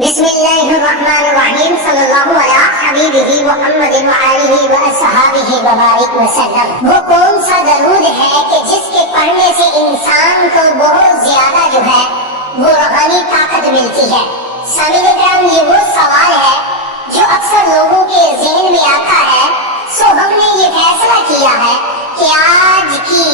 بسم اللہ الرحمن الرحیم صلی اللہ علیہ حبیبہ محمد وآلہ واصحابہ وبارک وسلم۔ وہ کون سا درود ہے کہ جس کے پڑھنے سے انسان کو بہت زیادہ جو ہے وہ روحانی طاقت ملتی ہے؟ سامعین کرام، یہ وہ سوال ہے جو اکثر لوگوں کے ذہن میں آتا ہے۔ سو ہم نے یہ فیصلہ کیا ہے کہ آج کی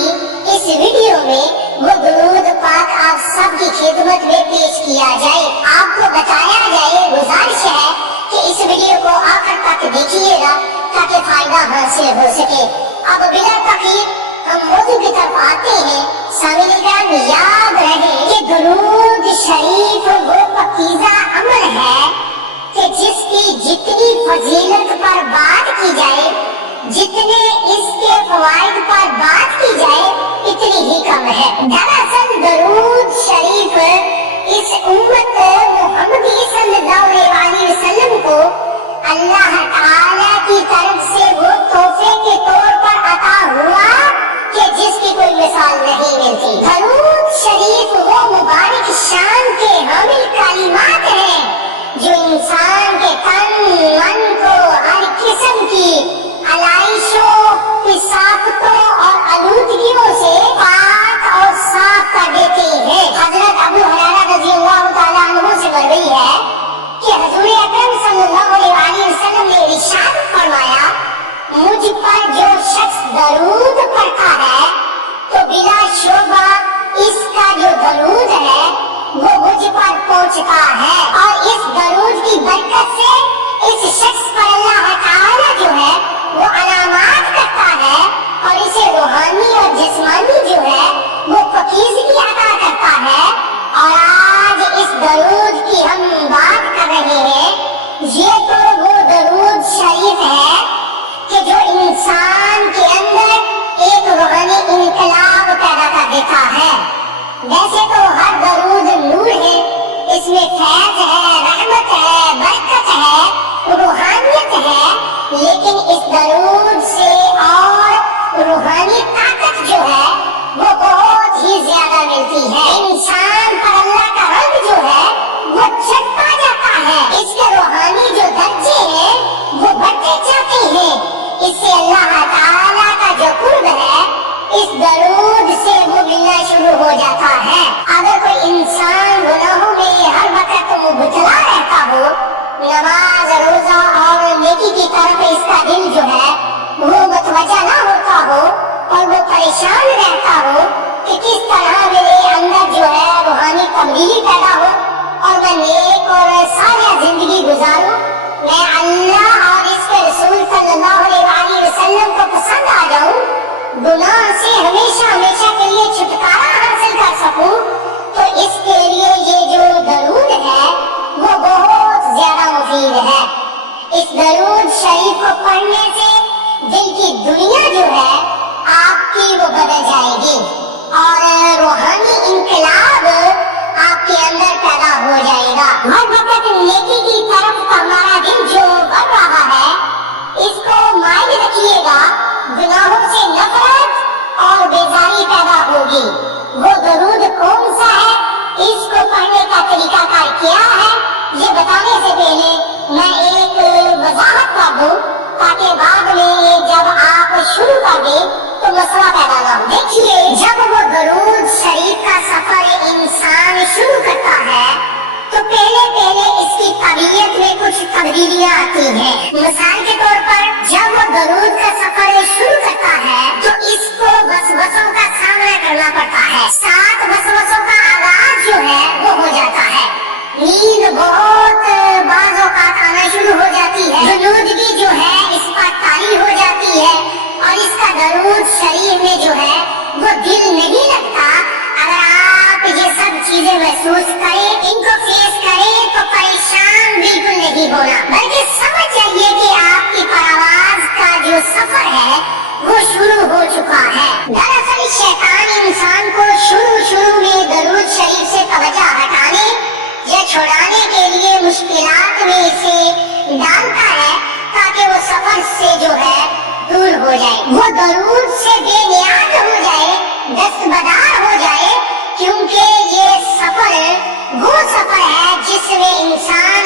اس ویڈیو میں وہ درود پاک آپ سب کی خدمت میں پیش کیا جائے، آپ کو بتایا جائے۔ گزارش ہے کہ اس ویڈیو کو آخر تک دیکھیے گا تاکہ فائدہ حاصل ہو سکے۔ اب بلا تاخیر ہم موضوع کی طرف آتے ہیں۔ سامعین کرام، یاد رہے کہ درود شریف وہ پاکیزہ عمل ہے کہ جس کی جتنی فضیلت پر بات کی جائے، جتنے اس کے فوائد پر بات کی جائے، اتنی ہی کم ہے۔ دراصل درود شریف اس امت محمدی صلی اللہ علیہ وسلم کو اللہ تعالی کی طرف سے وہ تحفے کے طور پر عطا ہوا کہ جس کی کوئی مثال نہیں ملتی۔ درود شریف وہ مبارک شان کے حامل کلمات ہیں جو انسان کے تن من کو ہر قسم کی علائشوں، فساقتوں اور آلودگیوں سے پاک اور صاف کر دیتے ہیں۔ حضرت ابو ہریرہ رضی اللہ تعالیٰ عنہ سے مروی ہے کہ حضور اکرم صلی اللہ علیہ وسلم نے ارشاد فرمایا، مجھ پر جو شخص درود پڑھتا ہے تو بلا شبہ اس کا جو درود ہے وہ مجھ پر پہنچتا ہے، اور اس درود کی برکت سے اس شخص پر اللہ تعالیٰ جو ہے وہ علامات کرتا ہے اور اسے روحانی اور جسمانی جو ہے وہ پاکیزگی عطا کرتا ہے۔ اور آج اس درود کی ہم بات کر رہے ہیں، یہ تو وہ درود شریف ہے کہ جو انسان کے اندر ایک روحانی انقلاب پیدا کر دیتا ہے۔ ویسے تو ہر درود نور ہے، اس میں فیض ہے، رحمت ہے، برکت ہے، روحانیت ہے، لیکن اس درود سے اور روحانی طاقت جو ہے وہ بہت ہی زیادہ ملتی ہے۔ انسان پر اللہ کا رنگ جو ہے وہ چڑھتا جاتا ہے، اس کے روحانی جو درجے ہیں وہ بڑھتے جاتے ہیں۔ اس سے اللہ تعالیٰ کا جو قرب ہے اس درود سے وہ ملنا شروع ہو جاتا ہے۔ اگر کوئی انسان گناہوں میں ہر وقت مبتلا رہتا ہو، نماز روزہ اور نیکی کی طرف اس کا دل جو ہے وہ متوجہ نہ ہوتا ہو اور وہ پریشان رہتا ہو کہ کس طرح میرے اندر جو ہے روحانی تبدیلی پیدا ہو اور میں نیک اور صالح زندگی گزاروں، میں اللہ اور اس کے رسول صلی اللہ علیہ وسلم کو پسند آ جاؤں، گناہ سے ہمیشہ ہمیشہ کے لیے چھٹکارا حاصل کر سکوں، تو اس کے لیے یہ جو درود ہے وہ بہت زیادہ مفید ہے۔ اس درود شریف کو پڑھنے سے دل کی دنیا جو ہے آپ کی وہ بدل جائے گی اور روحانی انقلاب آپ کے اندر پیدا ہو جائے گا۔ ہر وقت نیکی کی طرف ہمارا دل جو بڑھ رہا ہے اس کو مائل رکھیے گا، گناہوں سے نفرت اور بیزاری پیدا ہوگی۔ وہ درود کون سا ہے، اس کو پڑھنے کا طریقہ کار کیا ہے، یہ بتانے سے پہلے میں ایک وضاحت کر دوں تاکہ بعد میں جب آپ شروع کر دیں تو مسئلہ پیدا نہ ہو۔ دیکھیے، جب وہ درود شریف کا سفر انسان شروع کرتا ہے تو پہلے اس کی طبیعت میں کچھ تبدیلیاں آتی ہیں۔ مثال کے طور پر جب وہ درود کا سفر شروع کرتا ہے تو اس کو وسوسوں کا سامنا کرنا پڑتا ہے۔ 7 وسوسوں کا آغاز جو ہے وہ ہو جاتا ہے، نیند بہت بعض اوقات آنا شروع ہو جاتی ہے، جنودگی جو ہے اس پر طاری ہو جاتی ہے، اور اس کا درود شریف میں جو ہے وہ دل نہیں لگتا۔ اگر آپ یہ سب چیزیں محسوس کریں، ان کو فیس کریں تو پریشان بالکل نہیں ہونا، بلکہ سمجھ جائیے کہ آپ کی پرواز کا جو سفر ہے وہ شروع ہو چکا ہے۔ دراصل شیطان انسان کو شروع میں درود شریف سے توجہ ہٹانے یا چھڑانے کے لیے مشکلات میں اسے ڈالتا ہے تاکہ وہ سفر سے جو ہے دور ہو جائے، وہ درود سے بے نیاز ہو جائے، دستبردار ہو جائے، کیونکہ یہ سفر وہ سفر ہے جس میں انسان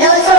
200,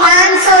500,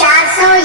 400